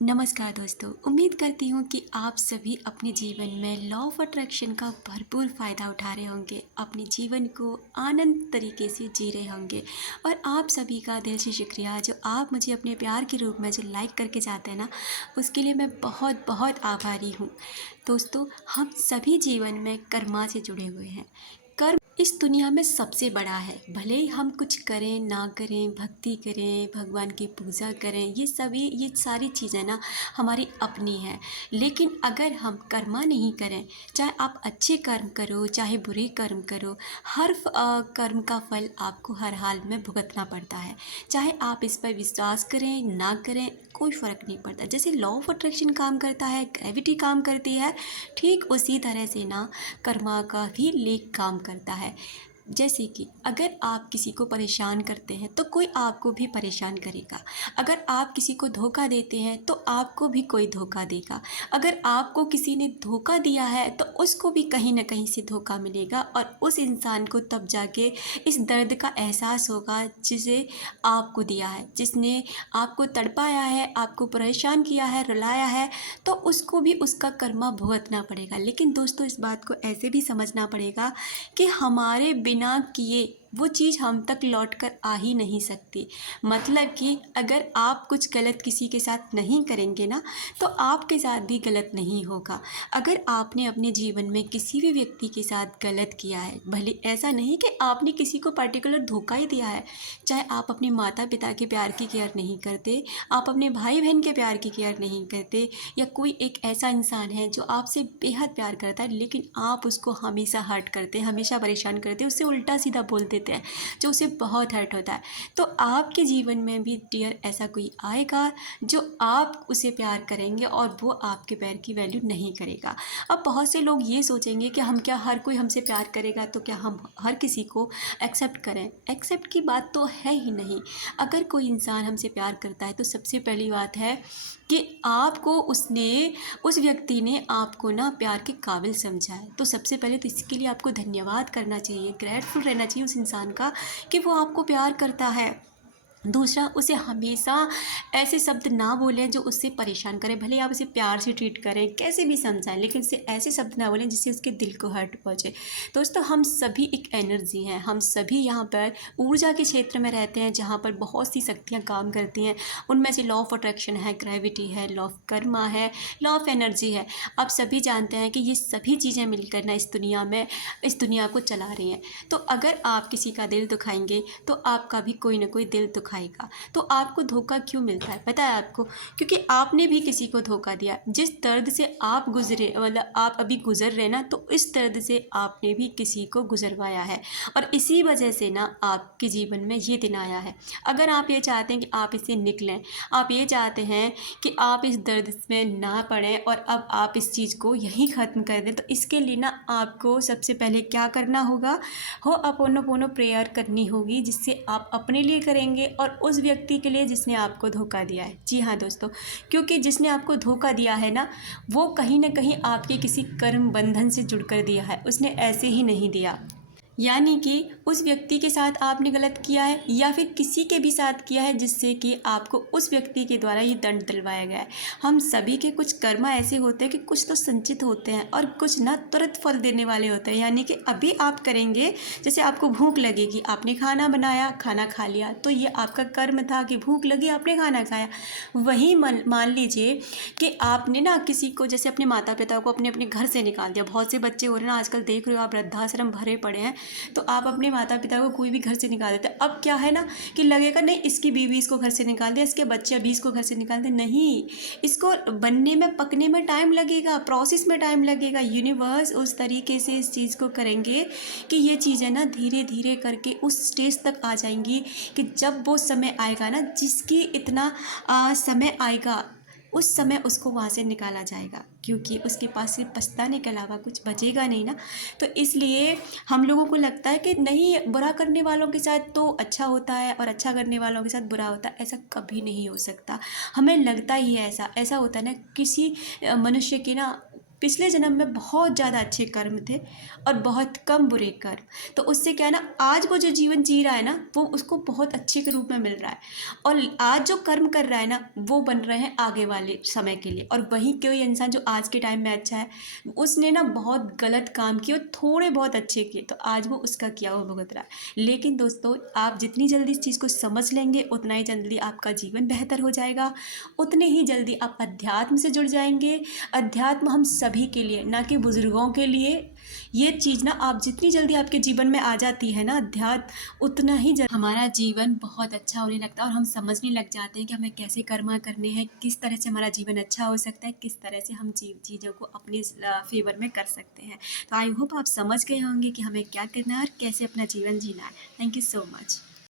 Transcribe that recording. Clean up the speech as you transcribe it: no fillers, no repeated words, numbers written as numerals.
नमस्कार दोस्तों, उम्मीद करती हूँ कि आप सभी अपने जीवन में लॉ ऑफ अट्रैक्शन का भरपूर फ़ायदा उठा रहे होंगे, अपने जीवन को आनंद तरीके से जी रहे होंगे। और आप सभी का दिल से शुक्रिया, जो आप मुझे अपने प्यार के रूप में जो लाइक करके जाते हैं ना, उसके लिए मैं बहुत बहुत आभारी हूँ। दोस्तों, हम सभी जीवन में कर्मा से जुड़े हुए हैं। कर्म इस दुनिया में सबसे बड़ा है। भले ही हम कुछ करें ना करें, भक्ति करें, भगवान की पूजा करें, ये सारी चीज़ें ना हमारी अपनी हैं। लेकिन अगर हम कर्मा नहीं करें, चाहे आप अच्छे कर्म करो चाहे बुरे कर्म करो, हर कर्म का फल आपको हर हाल में भुगतना पड़ता है। चाहे आप इस पर विश्वास करें ना करें, कोई फ़र्क नहीं पड़ता। जैसे लॉ ऑफ अट्रैक्शन काम करता है, ग्रेविटी काम करती है, ठीक उसी तरह से ना कर्मा का भी लेख काम करता है। जैसे कि अगर आप किसी को परेशान करते हैं तो कोई आपको भी परेशान करेगा। अगर आप किसी को धोखा देते हैं तो आपको भी कोई धोखा देगा। अगर आपको किसी ने धोखा दिया है तो उसको भी कहीं ना कहीं से धोखा मिलेगा, और उस इंसान को तब जाके इस दर्द का एहसास होगा जिसे आपको दिया है, जिसने आपको तड़पाया है, आपको परेशान किया है, रुलाया है। तो उसको भी उसका कर्मा भुगतना पड़ेगा। लेकिन दोस्तों, इस बात को ऐसे भी समझना पड़ेगा कि हमारे बिना किए वो चीज़ हम तक लौट कर आ ही नहीं सकती। मतलब कि अगर आप कुछ गलत किसी के साथ नहीं करेंगे ना, तो आपके साथ भी गलत नहीं होगा। अगर आपने अपने जीवन में किसी भी व्यक्ति के साथ गलत किया है, भले ऐसा नहीं कि आपने किसी को पर्टिकुलर धोखा ही दिया है, चाहे आप अपने माता पिता के प्यार की केयर नहीं करते, आप अपने भाई बहन के प्यार की केयर नहीं करते, या कोई एक ऐसा इंसान है जो आपसे बेहद प्यार करता है लेकिन आप उसको हमेशा हर्ट करते हैं, हमेशा परेशान करते हैं, उससे उल्टा सीधा बोल देते हैं, जो उसे बहुत हर्ट होता है। तो आपके जीवन में भी डियर ऐसा कोई आएगा जो आप उसे प्यार करेंगे और वो आपके प्यार की वैल्यू नहीं करेगा। अब बहुत से लोग ये सोचेंगे कि हम क्या हर कोई हमसे प्यार करेगा, तो क्या हम हर किसी को एक्सेप्ट करें? एक्सेप्ट की बात तो है ही नहीं। अगर कोई इंसान हमसे प्यार करता है तो सबसे पहली बात है कि आपको उस व्यक्ति ने आपको ना प्यार के काबिल समझा है। तो सबसे पहले तो इसके लिए आपको धन्यवाद करना चाहिए, ग्रेटफुल रहना चाहिए उस इंसान का कि वो आपको प्यार करता है। दूसरा, उसे हमेशा ऐसे शब्द ना बोलें जो उससे परेशान करें। भले आप उसे प्यार से ट्रीट करें, कैसे भी समझाएं, लेकिन उसे ऐसे शब्द ना बोलें जिससे उसके दिल को हर्ट पहुँचे। दोस्तों, हम सभी एक एनर्जी हैं। हम सभी यहाँ पर ऊर्जा के क्षेत्र में रहते हैं जहाँ पर बहुत सी शक्तियाँ काम करती हैं। उनमें से लॉ ऑफ अट्रैक्शन है, ग्रेविटी है, लॉ ऑफ कर्मा है, लॉ ऑफ एनर्जी है। आप सभी जानते हैं कि ये सभी चीज़ें मिलकर ना इस दुनिया को चला रही हैं। तो अगर आप किसी का दिल दुखाएंगे तो आपका भी कोई ना कोई दिल दुखाएगा। तो आपको धोखा क्यों मिलता है पता है आपको? क्योंकि आपने भी किसी को धोखा दिया। जिस दर्द से आप गुजरे, मतलब आप अभी गुजर रहे ना, तो इस दर्द से आपने भी किसी को गुजरवाया है, और इसी वजह से ना आपके जीवन में ये दिन आया है। अगर आप ये चाहते हैं कि आप इससे निकलें, आप ये चाहते हैं कि आप इस दर्द में ना पड़ें और अब आप इस चीज़ को यहीं ख़त्म कर दें, तो इसके लिए ना आपको सबसे पहले क्या करना होगा? होअपोनोपोनो प्रेयर करनी होगी, जिससे आप अपने लिए करेंगे और उस व्यक्ति के लिए जिसने आपको धोखा दिया है। जी हाँ दोस्तों, क्योंकि जिसने आपको धोखा दिया है ना, वो कहीं ना कहीं आपके किसी कर्म बंधन से जुड़कर दिया है, उसने ऐसे ही नहीं दिया। यानी कि उस व्यक्ति के साथ आपने गलत किया है, या फिर किसी के भी साथ किया है जिससे कि आपको उस व्यक्ति के द्वारा ये दंड दिलवाया गया है। हम सभी के कुछ कर्मा ऐसे होते हैं कि कुछ तो संचित होते हैं और कुछ ना तुरंत फल देने वाले होते हैं। यानी कि अभी आप करेंगे, जैसे आपको भूख लगेगी, आपने खाना बनाया, खाना खा लिया, तो ये आपका कर्म था कि भूख लगी, आपने खाना खाया। वही मान लीजिए कि आपने ना किसी को, जैसे अपने माता पिता को अपने अपने घर से निकाल दिया। बहुत से बच्चे हो रहे हैं ना आजकल, देख रहे हो आप, वृद्धाश्रम भरे पड़े हैं। तो आप अपने माता पिता को कोई भी घर से निकाल देते हैं। अब क्या है ना कि लगेगा नहीं इसकी बीवी इसको घर से निकाल दे, इसके बच्चे अभी इसको घर से निकाल दे। नहीं, इसको बनने में, पकने में टाइम लगेगा, प्रोसेस में टाइम लगेगा। यूनिवर्स उस तरीके से इस चीज़ को करेंगे कि ये चीज़ें ना धीरे धीरे करके उस स्टेज तक आ जाएंगी कि जब वो समय आएगा ना, जिसकी इतना समय आएगा, उस समय उसको वहाँ से निकाला जाएगा, क्योंकि उसके पास सिर्फ पछताने के अलावा कुछ बचेगा नहीं ना। तो इसलिए हम लोगों को लगता है कि नहीं, बुरा करने वालों के साथ तो अच्छा होता है और अच्छा करने वालों के साथ बुरा होता है। ऐसा कभी नहीं हो सकता। हमें लगता ही है ऐसा होता है ना, किसी मनुष्य की ना पिछले जन्म में बहुत ज़्यादा अच्छे कर्म थे और बहुत कम बुरे कर्म। तो उससे क्या है ना, आज वो जो जीवन जी रहा है ना, वो उसको बहुत अच्छे के रूप में मिल रहा है। और आज जो कर्म कर रहा है ना, वो बन रहे हैं आगे वाले समय के लिए। और वहीं कोई इंसान जो आज के टाइम में अच्छा है, उसने ना बहुत गलत काम किए और थोड़े बहुत अच्छे किए, तो आज वो उसका किया हुआ भुगत रहा है। लेकिन दोस्तों, आप जितनी जल्दी इस चीज़ को समझ लेंगे, उतना ही जल्दी आपका जीवन बेहतर हो जाएगा, उतने ही जल्दी आप अध्यात्म से जुड़ जाएंगे। अध्यात्म हम सभी के लिए, ना कि बुजुर्गों के लिए। ये चीज़ ना, आप जितनी जल्दी आपके जीवन में आ जाती है ना अध्यात्म, उतना ही हमारा जीवन बहुत अच्छा होने लगता है और हम समझने लग जाते हैं कि हमें कैसे कर्म करने हैं, किस तरह से हमारा जीवन अच्छा हो सकता है, किस तरह से हम चीज़ों को अपने फेवर में कर सकते हैं। तो आई होप आप समझ गए होंगे कि हमें क्या करना है और कैसे अपना जीवन जीना है। Thank you so much.